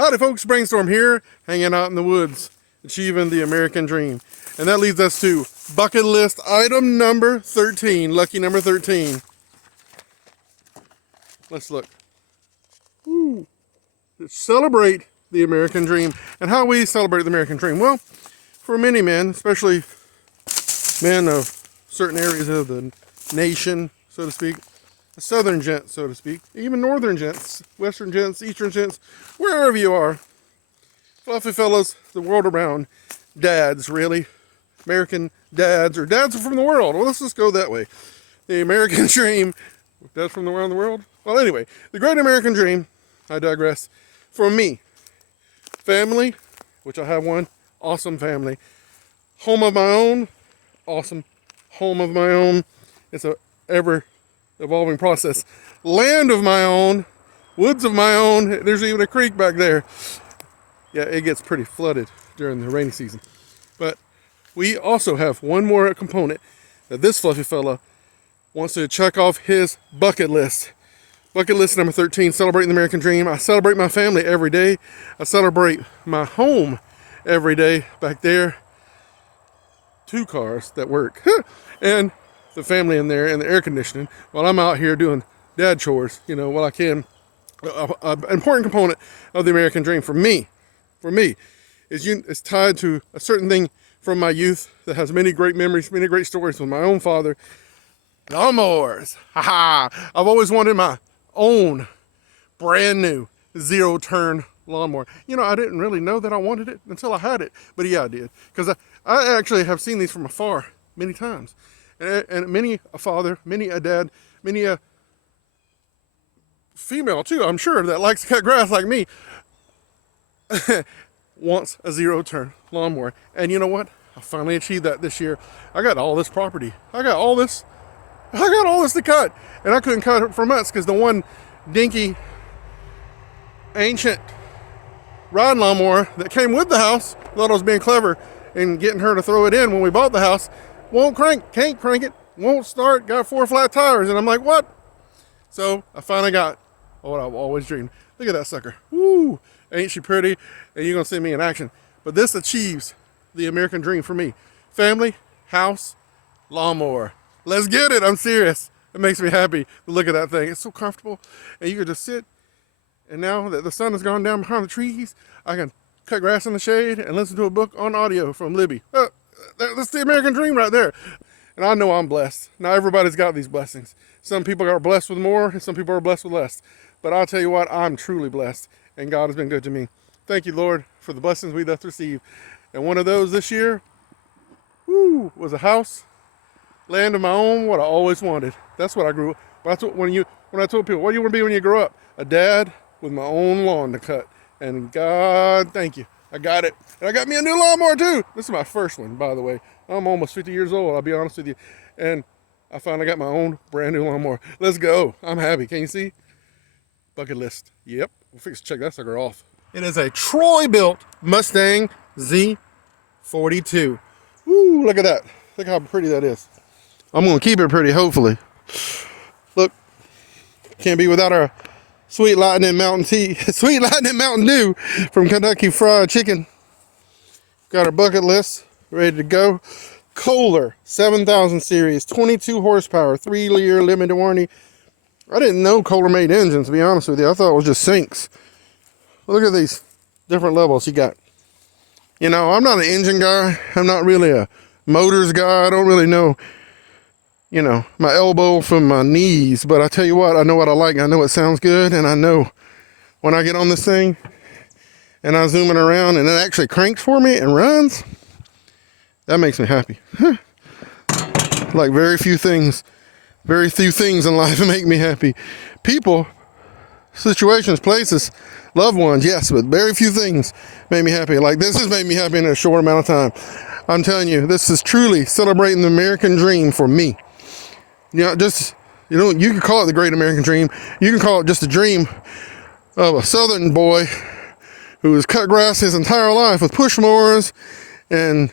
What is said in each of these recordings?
Howdy folks, BRAiNStORM here, hanging out in the woods, achieving the American dream. And that leads us to bucket list item number 13, lucky number 13. Let's look. Ooh. Celebrate the American dream. And how we celebrate the American dream? Well, for many men, especially men of certain areas of the nation, so to speak, the southern gents, so to speak, even northern gents, western gents, eastern gents, wherever you are, fluffy fellas, the world around, dads, really, American dads, or dads from the world. Well, let's just go that way. The American dream, dads from around the world? Well, anyway, the great American dream, I digress, for me, family, which I have one, awesome family, home of my own, awesome home of my own. It's a ever evolving process. Land of my own, woods of my own. There's even a creek back there. Yeah, it gets pretty flooded during the rainy season. But we also have one more component that this fluffy fella wants to check off his bucket list. Bucket list number 13, celebrating the American dream. I celebrate my family every day. I celebrate my home every day back there. 2 cars that work. And the family in there and the air conditioning while I'm out here doing dad chores, you know, while I can. An important component of the American dream for me, is tied to a certain thing from my youth that has many great memories, many great stories with my own father. Lawnmowers. I've always wanted my own brand new 0-turn lawnmower. You know, I didn't really know that I wanted it until I had it, but yeah, I did. Because I actually have seen these from afar many times. And many a father, many a dad, many a female too, I'm sure, that likes to cut grass like me, wants a 0-turn lawnmower. And you know what? I finally achieved that this year. I got all this property. I got all this to cut. And I couldn't cut it for months because the one dinky, ancient riding lawnmower that came with the house, thought I was being clever and getting her to throw it in when we bought the house, won't crank, can't crank it, won't start, got 4 flat tires. And I'm like, what? So I finally got what I've always dreamed. Look at that sucker. Woo! Ain't she pretty? And you're going to see me in action. But this achieves the American dream for me. Family, house, lawnmower. Let's get it. I'm serious. It makes me happy to look at that thing. It's so comfortable. And you can just sit. And now that the sun has gone down behind the trees, I can cut grass in the shade and listen to a book on audio from Libby. That's the American dream right there. And I know I'm blessed. Now everybody's got these blessings. Some people are blessed with more and some people are blessed with less. But I'll tell you what, I'm truly blessed. And God has been good to me. Thank you, Lord, for the blessings we doth receive. And one of those this year, was a house, land of my own, what I always wanted. That's what I grew up. That's what, when I told people, what do you want to be when you grow up? A dad with my own lawn to cut. And God, thank you. I got it. And I got me a new lawnmower too. This is my first one, by the way. I'm almost 50 years old, I'll be honest with you. And I finally got my own brand new lawnmower. Let's go. I'm happy. Can you see? Bucket list. Yep. We'll fix check that sucker off. It is a Troy-built Mustang Z42. Woo, look at that. Look how pretty that is. I'm going to keep it pretty, hopefully. Look. Can't be without our Sweet Lightning Mountain Tea, Sweet Lightning Mountain Dew from Kentucky Fried Chicken. Got our bucket list ready to go. Kohler 7000 series, 22 horsepower, 3-year limited warranty. I didn't know Kohler made engines, to be honest with you. I thought it was just sinks. Look at these different levels you got. You know, I'm not an engine guy. I'm not really a motors guy. I don't really know, you know, my elbow from my knees. But I tell you what, I know what I like. I know it sounds good. And I know when I get on this thing and I zoom it around and it actually cranks for me and runs, that makes me happy. Like very few things in life make me happy. People, situations, places, loved ones, yes, but very few things make me happy. Like this has made me happy in a short amount of time. I'm telling you, this is truly celebrating the American dream for me. You know, just, you know, you can call it the great American dream. You can call it just a dream of a southern boy who has cut grass his entire life with push mowers and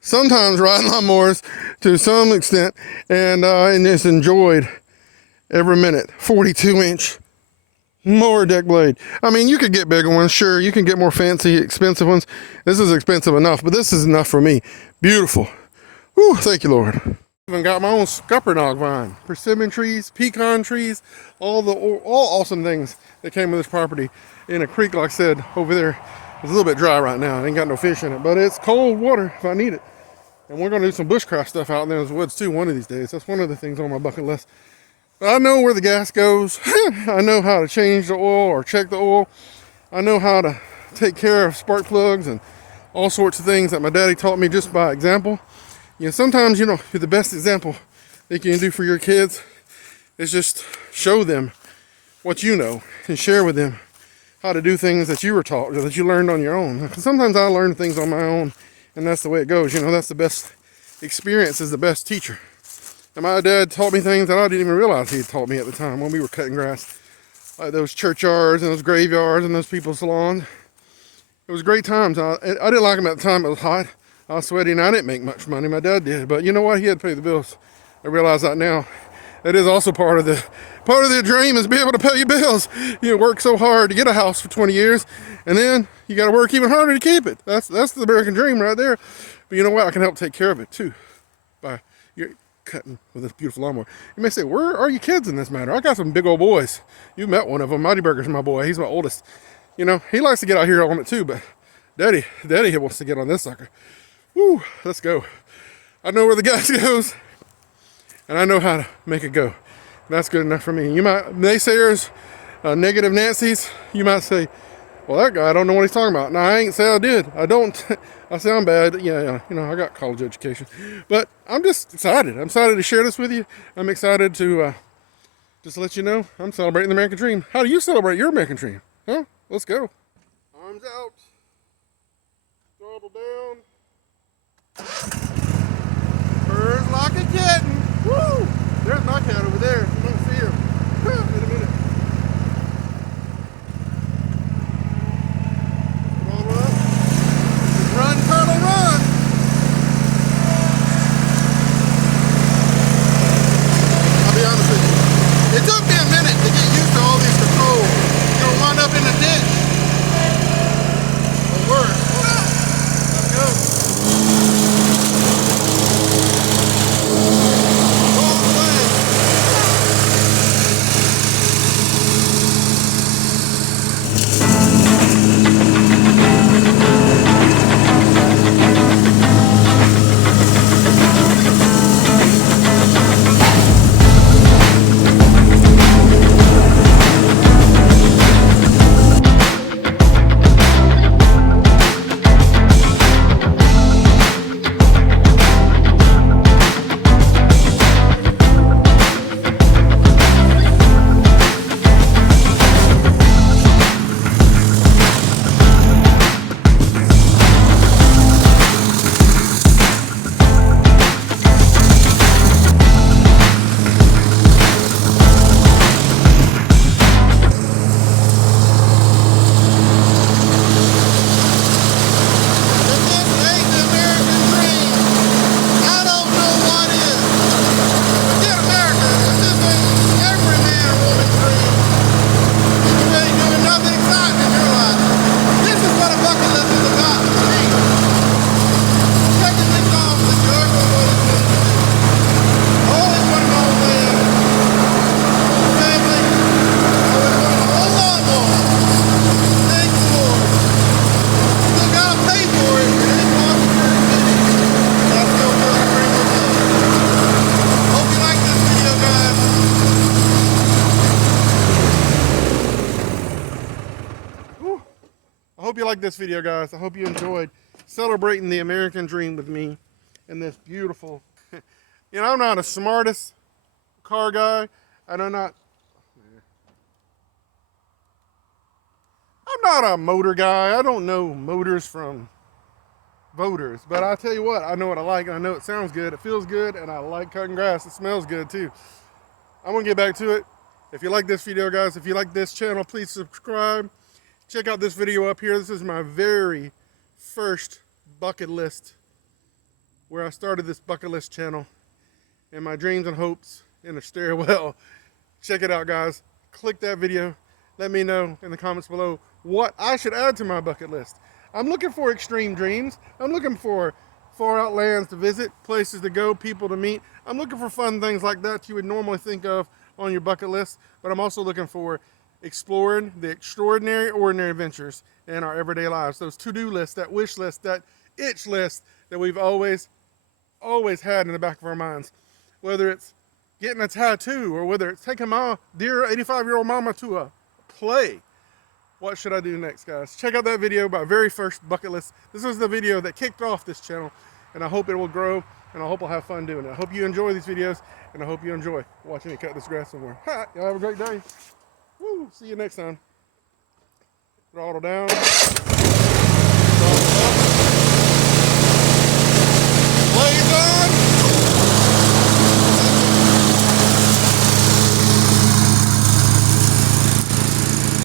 sometimes riding lawnmowers to some extent, and just enjoyed every minute. 42-inch Mower deck blade. I mean, you could get bigger ones, sure. You can get more fancy, expensive ones. This is expensive enough, but this is enough for me. Beautiful. Whew, thank you, Lord. Even got my own scuppernog vine, persimmon trees, pecan trees, all awesome things that came with this property in a creek. Like I said, over there, it's a little bit dry right now. I ain't got no fish in it, but it's cold water if I need it. And we're gonna do some bushcraft stuff out in those woods too one of these days. That's one of the things on my bucket list. But I know where the gas goes. I know how to change the oil or check the oil. I know how to take care of spark plugs and all sorts of things that my daddy taught me just by example. You know, sometimes, you know, the best example that you can do for your kids is just show them what you know and share with them how to do things that you were taught or that you learned on your own. Sometimes I learn things on my own, and that's the way it goes. You know, that's the best experience, is the best teacher. And my dad taught me things that I didn't even realize he had taught me at the time when we were cutting grass. Like those churchyards and those graveyards and those people's salons. It was great times. I didn't like them at the time. It was hot. I was sweaty, and I didn't make much money. My dad did. But you know what? He had to pay the bills. I realize that now. That is also part of the dream, is be able to pay your bills. You work so hard to get a house for 20 years, and then you got to work even harder to keep it. That's the American dream right there. But you know what? I can help take care of it too by cutting with this beautiful lawnmower. You may say, where are you kids in this matter? I got some big old boys. You met one of them. Mighty Burger's my boy. He's my oldest. You know, he likes to get out here on it too, but Daddy wants to get on this sucker. Woo, let's go. I know where the gas goes, and I know how to make it go. That's good enough for me. You might, naysayers, negative Nancy's, you might say, well, that guy, I don't know what he's talking about. No, I ain't say I did. I don't. I sound bad. Yeah, you know, I got college education. But I'm just excited. I'm excited to share this with you. I'm excited to just let you know I'm celebrating the American dream. How do you celebrate your American dream? Huh? Let's go. Arms out. Throttle down. Purrs like a kitten. Woo! There's my cat over there. You don't see him. In a minute. Throttle up. Run, turtle, run! I'll be honest with you. It took me a minute to get used to all these controls. You're gonna wind up in the ditch. Or worse. Let's go. I hope you like this video, guys. I hope you enjoyed celebrating the American dream with me in this beautiful, you know, I'm not the smartest car guy, and I'm not a motor guy. I don't know motors from voters, but I tell you what, I know what I like, and I know it sounds good, it feels good, and I like cutting grass. It smells good too. I'm gonna get back to it. If you like this video, guys, if you like this channel, please subscribe. Check out this video up here. This is my very first bucket list, where I started this bucket list channel, and my dreams and hopes in a stairwell. Check it out, guys. Click that video let me know in the comments below what I should add to my bucket list. I'm looking for extreme dreams. I'm looking for far out lands to visit, places to go, people to meet. I'm looking for fun things like that you would normally think of on your bucket list, but I'm also looking for exploring the extraordinary, ordinary adventures in our everyday lives. Those to-do lists, that wish list, that itch list that we've always had in the back of our minds. Whether it's getting a tattoo or whether it's taking my dear 85-year-old mama to a play. What should I do next, guys? Check out that video, my very first bucket list. This was the video that kicked off this channel, and I hope it will grow, and I hope I'll have fun doing it. I hope you enjoy these videos, and I hope you enjoy watching me cut this grass somewhere. All right, y'all have a great day. Woo, see you next time. Throttle down. Throttle up. Blaze on.